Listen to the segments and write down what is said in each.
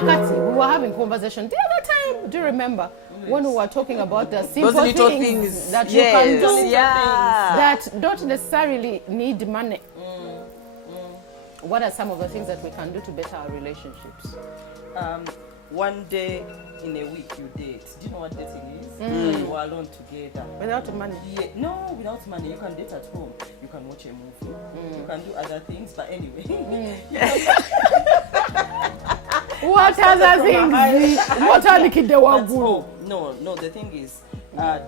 Kakati, we were having conversation the other time. Do you remember when we were talking about the simple those little things that you can do that don't necessarily need money? What are some of the things that we can do to better our relationships? One day in a week you date. Do you know what dating is? When you are alone together. Without money? Yeah, no, without money. You can date at home. You can watch a movie. You can do other things. But anyway. What other things? What are the kids that want to? No, the thing is,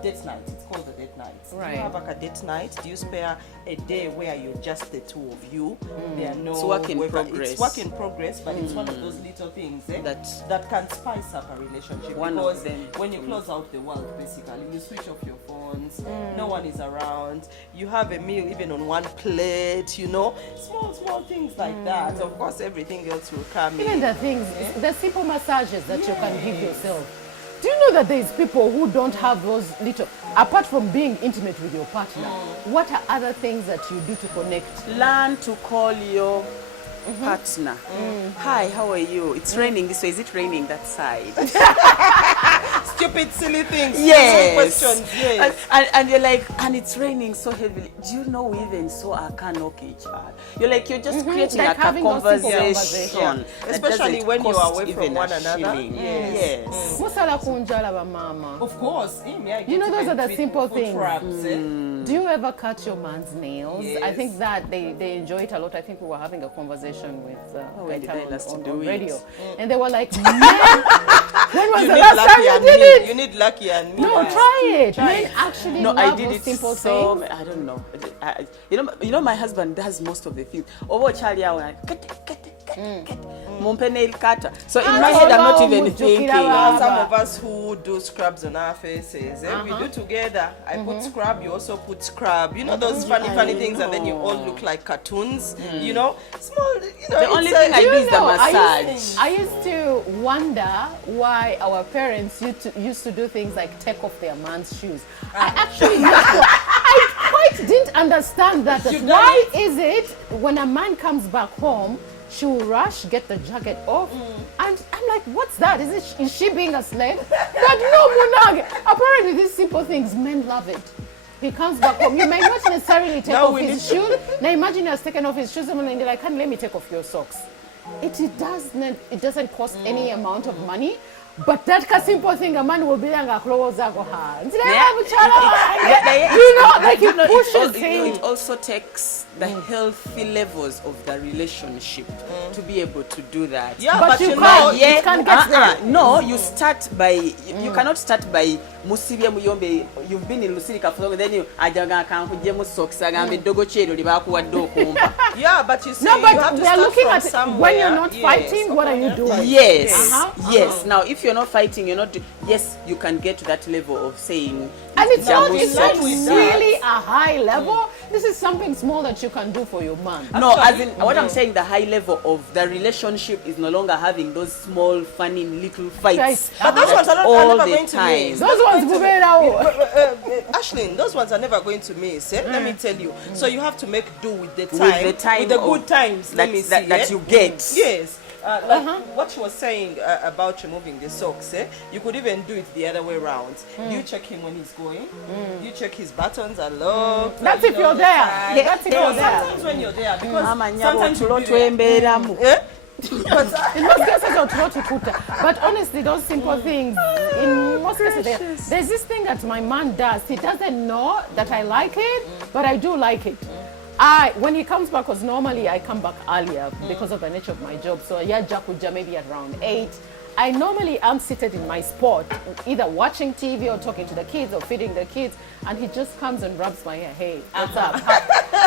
date night. It's called the date night. Right. Do you have like a date night? Do you spare a day where you're just the two of you? There are no It's work in progress. It's work in progress, but it's one of those little things that can spice up a relationship. One because of them. when you close out the world, basically, you switch off your phones. No one is around. You have a meal even on one plate. You know, small things like that. Of course, everything else will come Even in. the things, the simple massages that you can give yourself. Do you know that there's people who don't have those little, apart from being intimate with your partner, what are other things that you do to connect? Learn to call your partner. Hi, how are you? It's raining this way. Is it raining that side? Stupid, silly things. Yes. Questions. Yes. And you're like, and it's raining so heavily. Do you know we even saw our car knock each other? You're like, you're just creating Like a having those simple conversation. conversations. that Especially doesn't when you are cost away even from one a another. shilling. Yes. Musala kunjala ba mama. Of course. You know, those are the simple things. Traps, Do you ever cut your man's nails? Yes. I think that they enjoy it a lot. I think we were having a conversation with when did I last on do it? radio. And they were like, man, when was You the need last time Lucky you and did me. it? You need Lucky and me. No, try it. Men actually No, love I did those it simple so. things. I don't know. You know, my husband does most of the things. Over Charlie, I went cut. Mumpe nail cutter. So in my head, I'm not even thinking. Some of us who do scrubs on our faces, we do together. I put scrub, you also put scrub. You know those funny things, and then you all look like cartoons. You know, small. You know, The only thing I do is the I massage. used to wonder why our parents used to do things like take off their man's shoes. I actually I quite didn't understand that. Why is it when a man comes back home, she will rush, get the jacket off, and I'm like, what's that? Is she being a slave? But no, Munage. Apparently, these simple things, men love it. He comes back home. You may not necessarily take off his shoes. Now imagine he has taken off his shoes and they're like, let me take off your socks. It doesn't cost any amount of money. But that simple thing, a man will be like a clothes hands. You know, like it pushes him. It also takes the healthy levels of the relationship to be able to do that. Yeah, but you know, you can't get there. No, you start by, you cannot start by Musibia Muyombe. You've been in Lusirika for long, then you Ajaga can't put Jemu socks and the dogo chedo, the Baku do. Yeah, but you see, No, but you have to we are start looking from at somewhere. when you're not Yes. fighting, what are you doing? Yes, yes. Now, if you're not fighting, you're not. Yes, you can get to that level of saying. And it's not Jamu like socks. really a high level. This is something small that you can do for your man. No, as in what I'm saying, the high level of the relationship is no longer having those small, funny little fights. But those ones are not all never the going to time. miss. Those ones Ashlyn, those ones are never going to miss. Let me tell you. So you have to make do with the time, With the time with the of- good times. Let me see that you get. Yes. What she was saying about removing the socks, you could even do it the other way around. You check him when he's going. You check his buttons are low. That's if you're there. That's if you're there. Sometimes when you're there, because Mama nyabo sometimes tulo you'll be there. twemberamu. In most cases, I'll try to put her. But honestly, those simple things, in most cases, there's this thing that my man does. He doesn't know that I like it, but I do like it. When he comes back, because normally I come back earlier because of the nature of my job. So yeah, Jakuja maybe at around 8. I normally am seated in my spot, either watching TV or talking to the kids or feeding the kids, and he just comes and rubs my hair. Hey, what's up?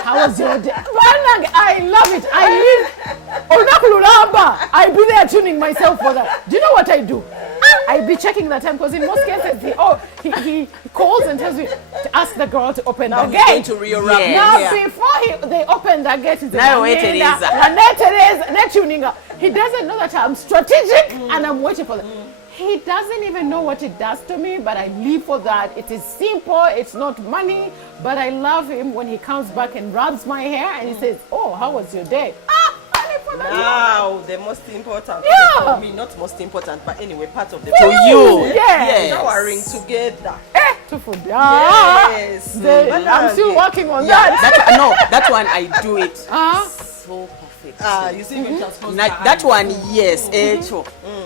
How was your day? I love it. I be there tuning myself for that. Do you know what I do? I be checking the time because in most cases he calls and tells me to ask the girl to open the gate. To rearrange. Yes. Now Yeah. before they open the gate, he's Now wait, Teresa. he doesn't know that I'm strategic and I'm waiting for them. He doesn't even know what it does to me, but I live for that. It is simple, it's not money, but I love him when he comes back and rubs my hair and he says, oh, how was your day? Now, the most important, Yeah. okay, for me, not most important, but anyway, part of the To you. Yes. showering together. To food. Ah, Yes. I'm still working on Yeah, that. that one I do it so perfect. You see, we just close That one, yes,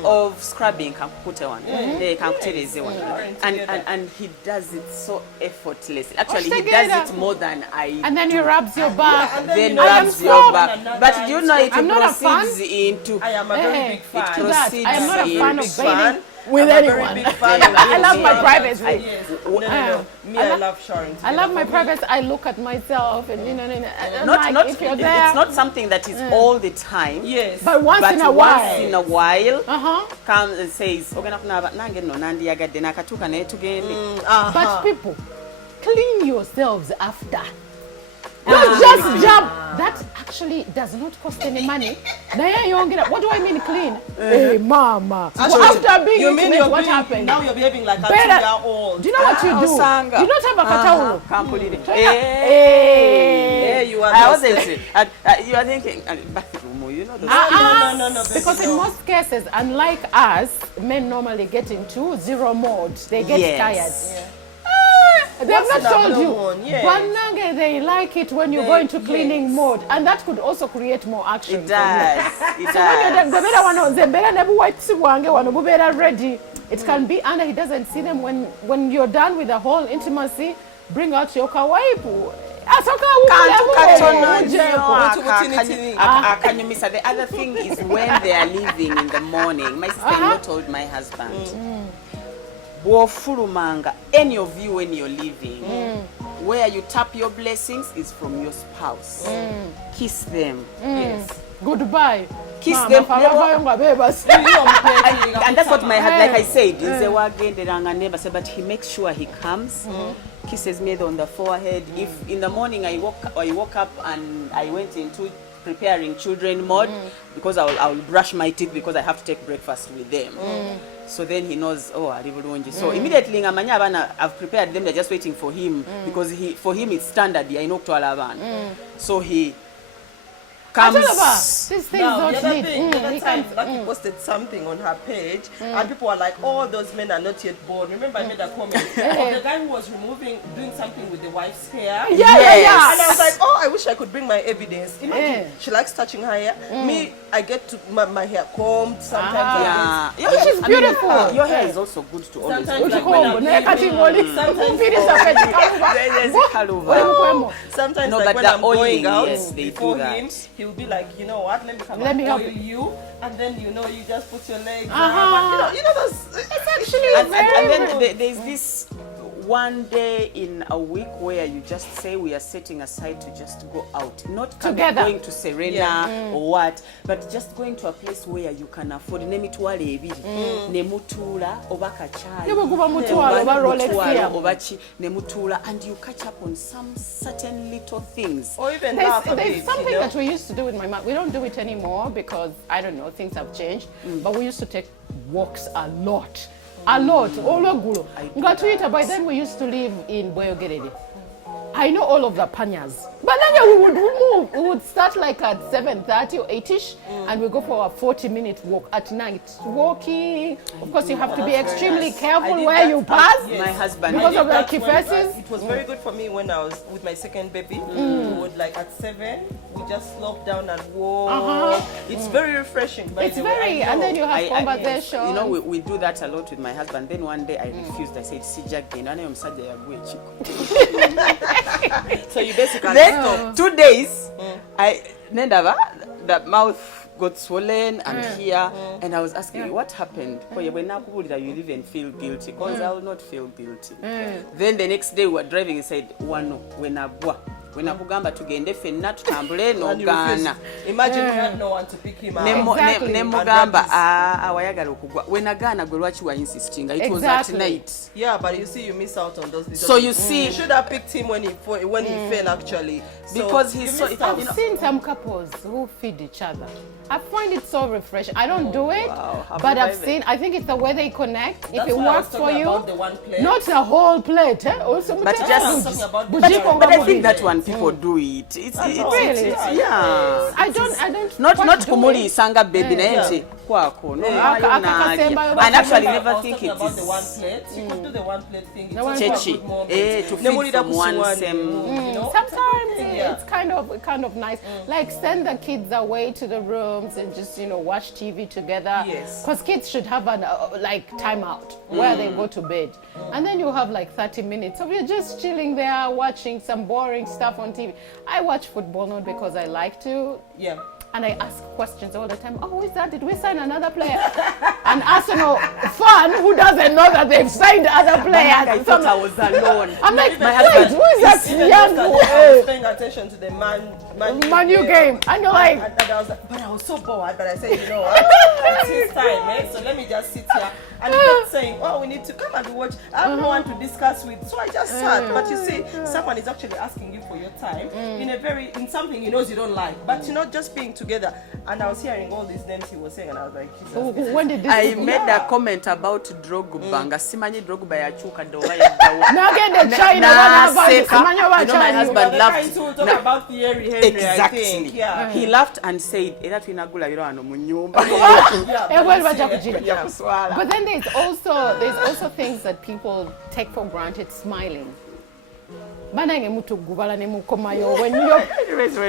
of scrubbing can put one, can put one, and he does it so effortlessly. Actually, he together. does it more than I. And then do. he rubs your back. and then, Then you know, rubs you your stop back. another But you know it I'm not a fan. proceeds into. I am a very Hey, big fan. to that. I am not a Proceeds fan in. of bathing with I'm a anyone. very big fan. I love my privacy. Yes. No. Me, I love showering. I love my together. privacy. I look at myself and I'm Not, like, not, if you're there. it's not something that is all the time. Yes. But once But in a once while. in a while, Uh-huh. comes and says, "Ogenda kunaba nange no nandiyagadde nakatuuka naye tugende." But people, clean yourselves after. Don't just jump. That actually does not cost any money. What do I mean clean? Hey, mama. Well, after being you mean intimate, you're what being, happened? now you're behaving like a Better- 2-year-old. Do you know what you do? Osanga. You don't have a kataulo. Kampulire. Hey, you are I just- wasn't. You are thinking bathroom. You know those. No, Because in most cases, unlike us, men normally get into zero mode. They get Yes. tired. They have Once not in a told blue you. moon, yes. But nange, they like it when you go into cleaning mode. And that could also create more action. It from you. does. It So when does. you're there, one of them, better never white wange, one of them ready. It can be under, he doesn't see them when you're done with the whole intimacy. Bring out your kawaipu. Akanyumisa. The other thing is when they are leaving in the morning. My sister-in-law told my husband, "Bwofulumanga, any of you when you're leaving, where you tap your blessings is from your spouse. Kiss them. Yes. Goodbye. Kiss Mama, them. And that's what my husband, like I said, neighbor said, but he makes sure he comes, kisses me on the forehead. If in the morning I woke up and I went into preparing children mode, because I'll brush my teeth because I have to take breakfast with them. So then he knows, oh, I live. So immediately I've prepared them, they're just waiting for him, because for him it's standard. I know to so he comes. These things Now, don't the other need. thing, the other he time, can't- Lucky posted something on her page, and people were like, "Oh, those men are not yet born." Remember, I made a comment of the guy who was doing something with the wife's hair. Yeah. And I was like, "Oh, I wish I could bring my evidence." Imagine, Yeah. she likes touching her hair. Me, I get to my hair combed sometimes. Yeah. Which is beautiful. Your hair is also good to always Sometimes, go. like, when I'm Sometimes, No, like but when the I'm going oiling, out yes, they before do that. him, he'll be like, "You know what? Let me come Let and me help oil you." you, and then you just put your legs. Uh-huh. You know those. It's actually And very. then there's this one day in a week where you just say we are setting aside to just go out, not Together. going to Serena or what, but just going to a place where you can afford nemitwalo ebiri nemutuula oba kachai Ne bwe guba mutwalo oba Rolex ya. oba ki nemutuula, and you catch up on some certain little things. Or even laugh a There's bit, something you know? that we used to do with my mom. We don't do it anymore because, I don't know, things have changed. But we used to take walks a lot. A lot. Olwegulo. Ngatuyita, by then we used to live in Boyogerere. I know all of the panyas. But then we would move. We would start like at 7:30 or 8ish, and we go for a 40-minute walk at night. Walking. Of course, you have to be extremely I careful did where that. you pass. My husband Because of the That's key when, faces. it was very good for me when I was with my second baby. We would like at 7, we just slope down and walk. It's very refreshing. By It's the way, very, I and know. then you have conversation. You know, we do that a lot with my husband. Then one day I refused. I said, "Sijja genda naye omusajja yaggwa ekiko." So you basically Then 2 days, I nendaba the mouth got swollen and here, and I was asking what happened. When you even feel guilty, because I will not feel guilty. Then the next day we were driving. He said, "Wano wenabwa." When akugamba tugende ffenna tutambule and you n'ogaana. refuse. Imagine you had no one to pick him up. Exactly. Ne mugamba awayagala okugwa wenagaana gwe lwaki wa insistinga, it was at Exactly. night. Yeah, but you see, you miss out on those little So you things. see- you should have picked him when he fell actually. So Because you he's so- missed out. I've seen some couples who feed each other. I find it so refreshing. I don't do it, Have but you I've tried seen. I think it's the way they connect. That's if it why I was works for talking you, about the one plate. not the whole plate. Also, But I just- was talking about But the you jar. But I think that one people do it. It's Really? yeah. I don't not doing. kumuliisanga baby naye nti kwako nomwayo nalya and actually never think it about is the one plate. You could do the one plate thing. The one It's chechi good moment. to feed from one same You know? Sometimes Yeah. it's kind of nice. Like send the kids away to the rooms and just watch TV together. Yes. Because kids should have an like time out where they go to bed, and then you have like 30 minutes. So we're just chilling there watching some boring stuff on TV. I watch football not because I like to. Yeah. And I ask questions all the time. Oh, who is that? Did we sign another player? An Arsenal fan who doesn't know that they've signed other players. I thought I was alone. I'm like, my wait, husband who is that Even young? yesterday, I was paying attention to the Man U game. And you're like, and I was like, but I was so bored. But I said, you know what? It's his time, man. So let me just sit here. And he kept saying, oh, we need to come and watch. I have no one to discuss with. So I just sat. But you see, someone is actually asking you for your time in something he knows you don't like. But you're not just being together. And I was hearing all these names he was saying, and I was like, Jesus. when did this I happen? made a comment about Drogba nga simanyi Drogba yakyuka ddowa yaddawa Now get the China my husband The laughed. kind who talk about Thierry Henry, Exactly. I think. Yeah. He laughed and said, era tulina gulabira wano mu nyumba. Yeah, Well, but but you see, yeah. Kuswala. But then there's also things that people take for granted, smiling. Banange mutu gubala ne mukomayo. When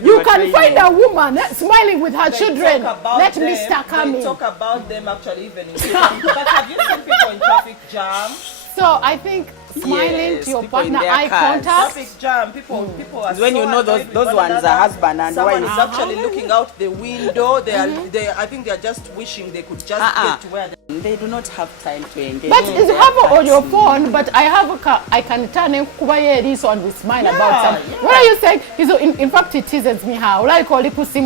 you can find a woman smiling with her They children. talk about Let them, Mr. come They in. talk about them actually even in But have you seen people in traffic jam? So I think smiling Yes, to your people in partner, their eye cars. contact. Traffic jam. People are When so you know annoyed with those one ones are another. husband and Someone wife. is actually looking out the window. I think they are just wishing they could just get to where They do not have time to engage. But it's have on your phone, but I can turn and this one will smile about something. yeah. What are you saying? In fact, it teases me how. Like all the pussy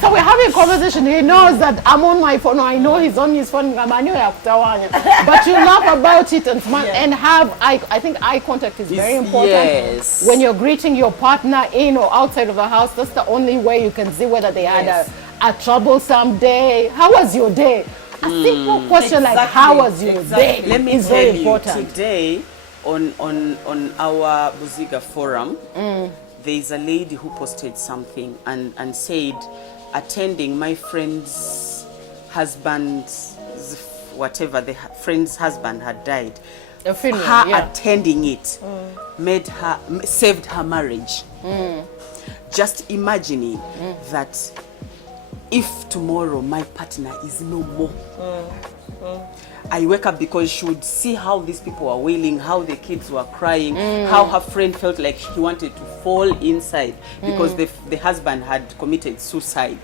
So we're having a conversation. He knows that I'm on my phone. I know he's on his phone. But you laugh about it and smile and have I think eye contact is very important. Yes. When you're greeting your partner in or outside of the house, that's the only way you can see whether they had a troublesome day. How was your day? A simple question like how was your day Let me is tell very you, important. today on our Buziga forum, there is a lady who posted something and said, attending my friend's husband's, whatever, the friend's husband had died. A funeral, Her yeah. attending it saved her marriage. Just imagining that if tomorrow my partner is no more, I wake up because she would see how these people were wailing, how the kids were crying, how her friend felt like he wanted to fall inside because the husband had committed suicide.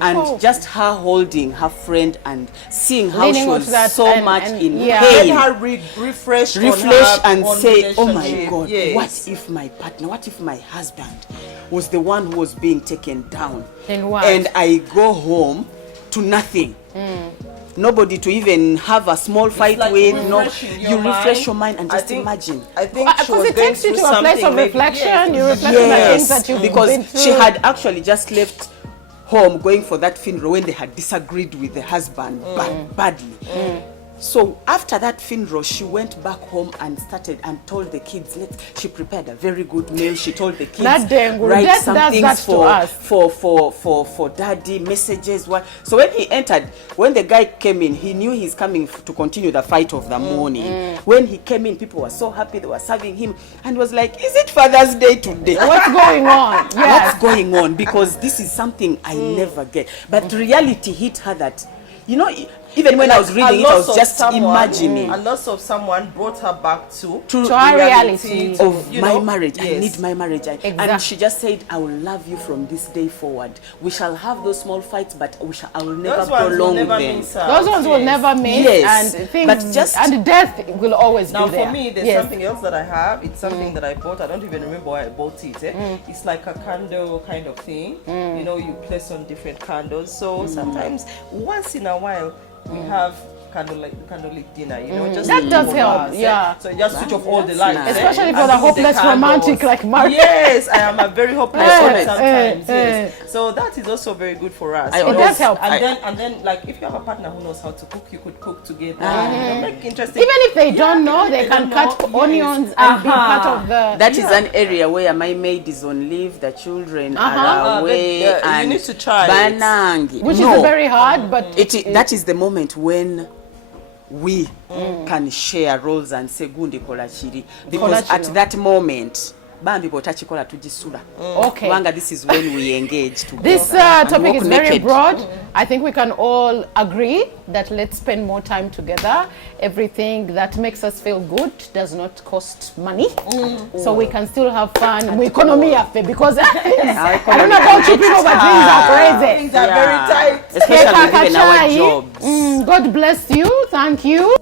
And just her holding her friend and seeing how Leaning she onto was that so and- much and- in yeah. pain. Let her refresh And on say, oh my relationship. God, Yes. what if my partner, what if my husband was the one who was being taken down? Then what? And I go home to nothing. Nobody to even have a small fight like with. refreshing your You refresh mind. your mind and I just think- imagine. I think she Because was it going takes you through to a place something of maybe- reflection. yes. You reflect on the things that you've because been through. she had actually just left home going for that funeral when they had disagreed with the husband badly. So after that funeral, she went back home and started and told the kids. She prepared a very good meal. She told the kids, That dang good. write That some does things that to us. for daddy, messages. What? So when he entered, when the guy came in, he knew he's coming to continue the fight of the morning. When he came in, people were so happy. They were serving him and was like, "Is it Father's Day today? What's going on? What's Yes. going on?" Because this is something I never get. But reality hit her that, even when I was reading it, I was just imagining A loss of someone brought her back to to our reality of you my know, marriage. I yes. need my marriage. And Exactly. she just said, "I will love you from this day forward. We shall have those small fights, but I will never Those ones will prolong never them." miss out. Those ones will Yes. never miss, Yes. and things, But just- and death will always Now be there. for me, there's Yes. something else that I have. It's something that I bought. I don't even remember why I bought it. It's like a candle kind of thing. You place on different candles. So sometimes, once in a while, we have candlelit dinner, you know, just That the does two of help, us, yeah. So you just switch off all the That's lights, nice. Especially and for the do hopeless candles. romantic like Mark. Yes, I am a very hopeless one sometimes. eh. Yes. So that is also very good for us. I you know. does help. And then like if you have a partner who knows how to cook, you could cook together. You know, make interesting. Even if they don't know, they can cut onions and be part of the... That is an area where my maid is on leave, the children are away, you and need to try it. banangi. Which No. is very hard, but... That is the moment when we can share roles and say gundi kola chiri, because Kola at chino. that moment bambi botachikola tujisula. Okay. Kubanga this is when we engage together. This and topic walk is very naked. broad. I think we can all agree that let's spend more time together. Everything that makes us feel good does not cost money. So we can still have fun. We economy after, because I don't know about you people, but things are crazy. Things are very tight. Especially Keka given our kachai. jobs. God bless you. Thank you.